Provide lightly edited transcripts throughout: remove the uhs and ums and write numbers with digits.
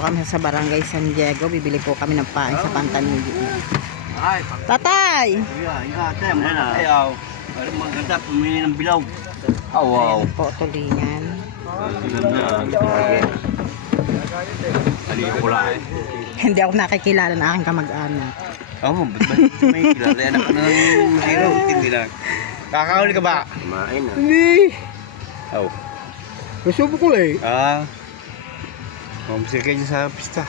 po kami sa Barangay San Diego. Bibili po kami ng pain sa Pantanigi. Tatay! Ayaw. Maganda, pumili ng bilog. Oh, wow. Ayan po, tulingan. Aliyo ko lang eh. Hindi ako nakikilala na aking kamag-anak. Oo, ba't ba may kilala? Anak ko na ng masiro. Hindi lang. Kakahuli ka ba? Kumain ah. Hindi. Oo. Gusto ko lang eh. Ah. Mamusir kayo sa pista.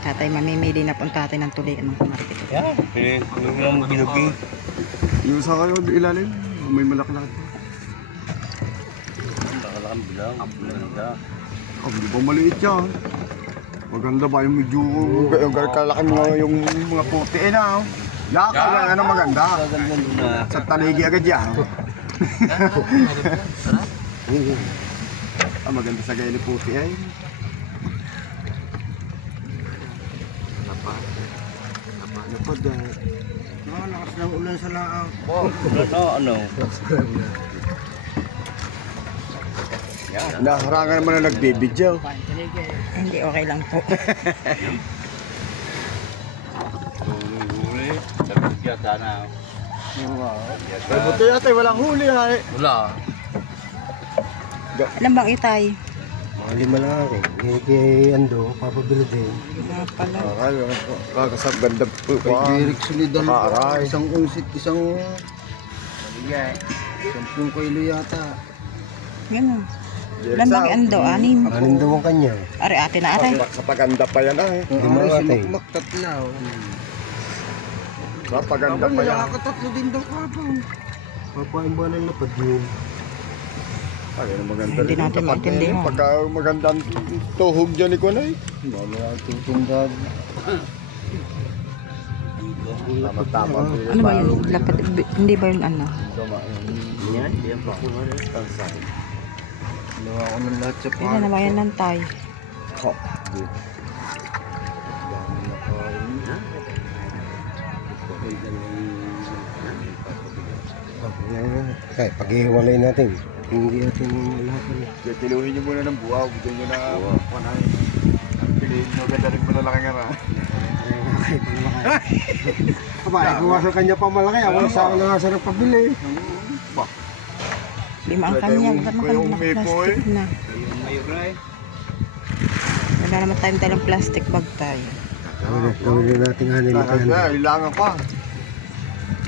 Tatay, mamimili na po ang tatay ng tulingan ng kumarikit. Yeah. Hindi mo lang bilog eh. Yung sa kayo, ilalim. May malaki-laki. Nakalakang bilang. Maganda. Oh, hindi pa maliit yan. Maganda ba yung medyo yung kalaki yung mga puti eh na. Yaka lang ano maganda. Sa tanigi agad yan. Ah, maganda sa gaya ni puti ay. Napad eh. Lakas ng ulan sa laang. Wow, ano? Naharangan naman na nagbibidyo. Hindi, okay lang po. Huli. Sabi siya sana. Ay, buti yata walang huli ay. Wala. Alam bang itay? Mga lima lang ako. Kay Ando, papabili din. Nga pala. Kakasap ganda po. Kay Derek Solidan Aray. isang unsit, isang 10 kilo yata. Ganun. Alam bang ando? Anim. Anin daw ang kanya. Are, ate na ate. Kapaganda pa yan ay. Hindi mo sinumakmak tatlaw. Kapaganda pa yan. Nakakatatlo din daw kapang. Papain ba na lapad yun? Ay, ano maganda Hindi rin. natin Kapag maintindihan. Pagka magandang tuhog dyan ni Kunay. Mamaya tutungdag. Tama-tama. Ano ba yun? Lapad, hindi ba yun ano? Yan, yan pa ko na. Ginawa ko ng lahat sa Kailan na ba yan ng tay? Kaya pag-iwalay natin. Hindi natin lahat. Tiluhin nyo muna ng buhaw. Bigyan nyo na panay. Piliin nyo ganda rin malalaki nga na. Aba, kung sa kanya pa malaki, ako sa akin na nga sa nagpabili. Lima ang kanya. Bakit Yung may naka-plastic na? Yung mayroon Wala naman tayong dalang plastic bag tayo. Gawin natin nga nila kaya. Ilangan pa.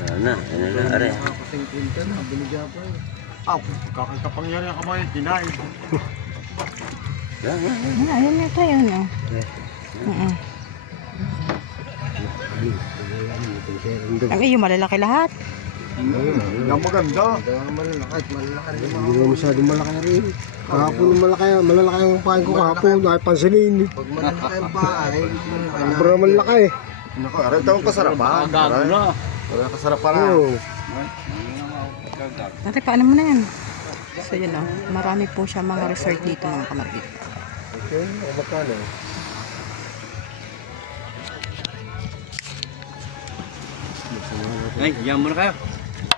Sana, ano na, are. Kasing kwinta na, binigyan pa eh. Ah, kakakapangyarihan ka mga kinay. Ayun na tayo, no? Ang iyo, malalaki lahat. Yung maganda. Hindi naman masyadong malaki rin. Kahapon malalaki ang pain ko kahapon. Dahil pansinin. Pag malalaki ang pain, sobrang malaki. Naku, aray ito ang kasarapan. Gago na. Wala kasarapan na. Oo. Ate, paano mo na yan? So yun, no? Marami po siya mga resort dito, mga kamarkit. Okay, o magkano? Ay, yan muna kayo.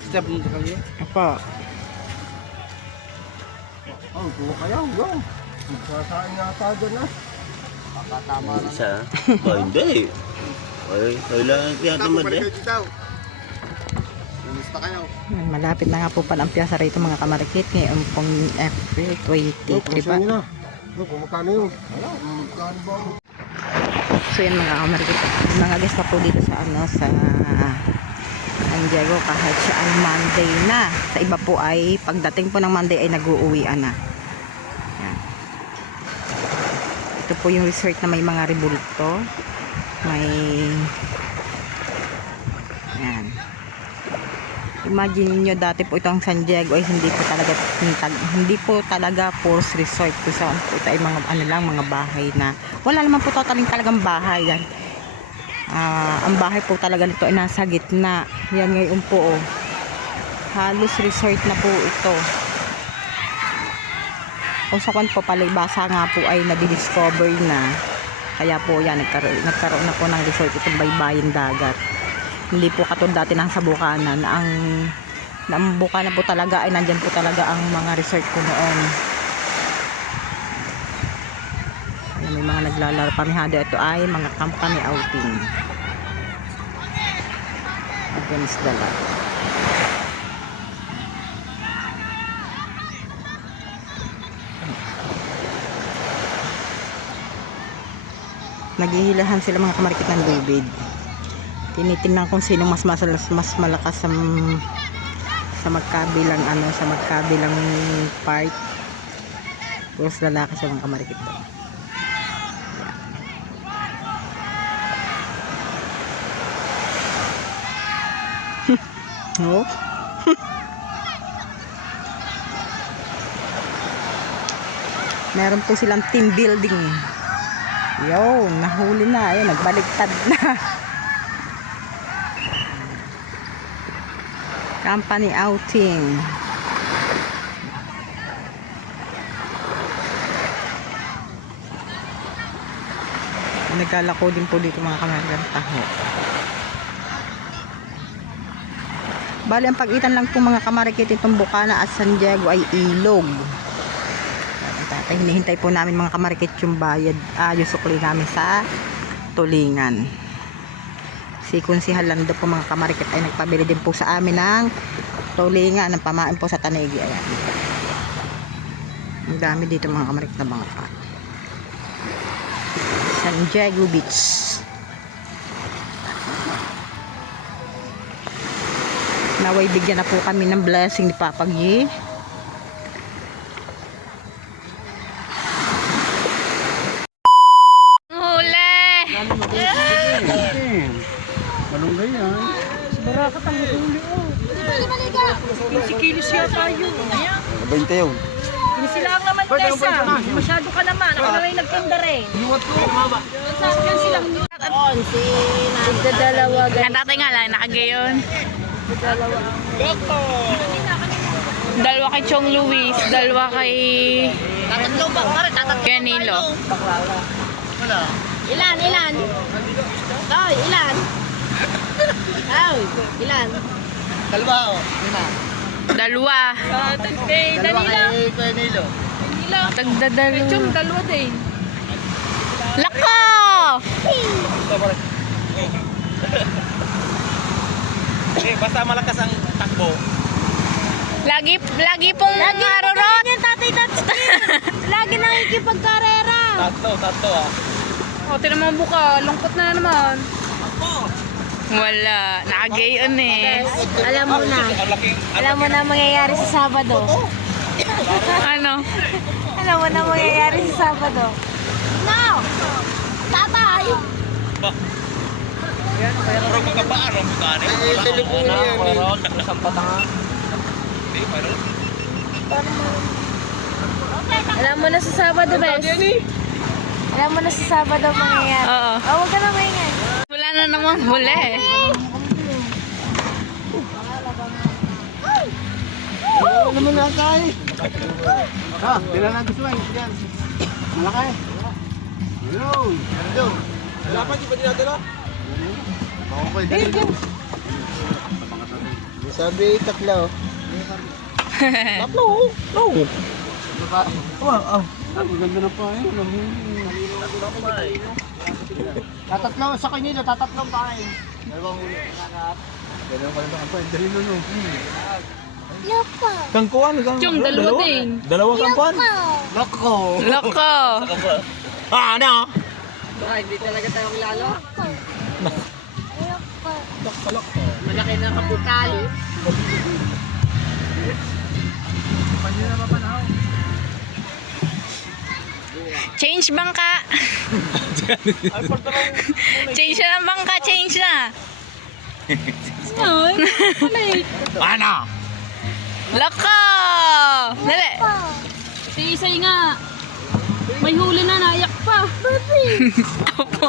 Step muna kayo. Apa, Oh, kuha kayo. Go. Magsasain yata dyan ah. Isa? Ba, hindi. Ay, kailangan tiyata mo din. Kumusta kayo? yan, malapit na nga po pala ang piyasa rito, mga kamarkit. Ngayon pong April 23 pa. Nyo na. Kung magkano yun? Wala, magkano ba? So yan, mga kamarkit. Mga guest pa po dito sa sa San Diego, kahit siya ay Monday na. Sa iba po ay pagdating po ng Monday ay nag-uuwian na. Yan. Ito po yung resort na may mga rebulto. May yan. Imagine niyo dati po itong San Diego ay hindi po talaga force resort po sa ito ay mga ano lang, mga bahay na wala naman po talagang bahay yan. Ang bahay po talaga nito ay nasa gitna. Yan ngayon po oh. Halos resort na po ito. O sa kwan po palibasa nga po ay nadidiscover na. Kaya po yan nagkaroon na po ng resort itong baybayin dagat. Hindi po katulad dati ng sa Bukanan. Ang Bukanan po talaga ay nandyan po talaga ang mga resort ko noon. mga naglalaro pamihado. Ito ay mga company outing against the lot. Naghihilahan sila mga kamarikit ng lubid. Tinitingnan kung sino mas malakas sa magkabilang sa magkabilang part. Puros lalaki sa mga kamarikit to. Oh. Meron po silang team building. Yo, nahuli na. Ayun, nagbaliktad na. Company outing. Naglalako din po dito mga kamarikit taho. Bali, ang pagitan lang po mga kamarikit itong Bukana at San Diego ay ilog. Hinihintay po namin mga kamarikit yung bayad, yung sukli namin sa tulingan. Si Kunsihal Lando po mga kamarikit ay nagpabili din po sa amin ng tulingan, ng pamain po sa Tanigi. Ayan. Ang dami dito mga kamarikit na mga pa. San Diego Beach. Naway bigyan na po kami ng blessing ni Papa G. Malunggay yan. Barakat ang huli, oh. 15 kilos yata yun. 20 yun. Silang naman Tessa. Masyado ka naman. Ako naman yung nagtinda rin. Saan silang Dalawa guys. Ang tatay nga lang, nakagayon. Dalawa kay Chong Luis, dalawa kay Canelo. Ilan? Ay, ilan? Ay, ilan? Dalawa. Kay Danila. Tagdadalo. Chong, dalawa din. Lako! Basta malakas ang takbo. Lagi pong marurot. Yung tatay Tats. Lagi nakikipagkarera. Tatlo ah. O, tinan mo ang buka. Lungkot na naman. Wala. Nakagayon eh. Alam mo na. Alam mo na mangyayari sa Sabado. Ano? Alam mo na mangyayari sa Sabado. No! Tatay! Pero magkabaan ang bukani. Telepon yan. Isang patangan. Alam mo na sa Sabado, Bes. Alam mo na sa Sabado mangyayari. Oo. Oh, huwag ka na maingay. Wala na namang huli. Ano naman nakay? Ha, tila na gusto mo. Yan. Malaki. Hello. Dapat di ba dinadala? Okay, dito. Sabi tatlo. Tatlo. No. Wow. Ang ganda na pa eh. Tatatlo sa kanila, tatatlo pa eh. Dalawang huli. Dalawang kalabang pa. Dali na no. Kangkuan. Chong, dalawa din. Dalawa kangkuan. Loko. Loko. Ano? Baka hindi talaga tayo kilala. Malaki na kaputali. Change bangka. Change na ng bangka. Change na. Ano? Loko. Dali. Si Isay nga. May huli na, naiyak pa. Opo.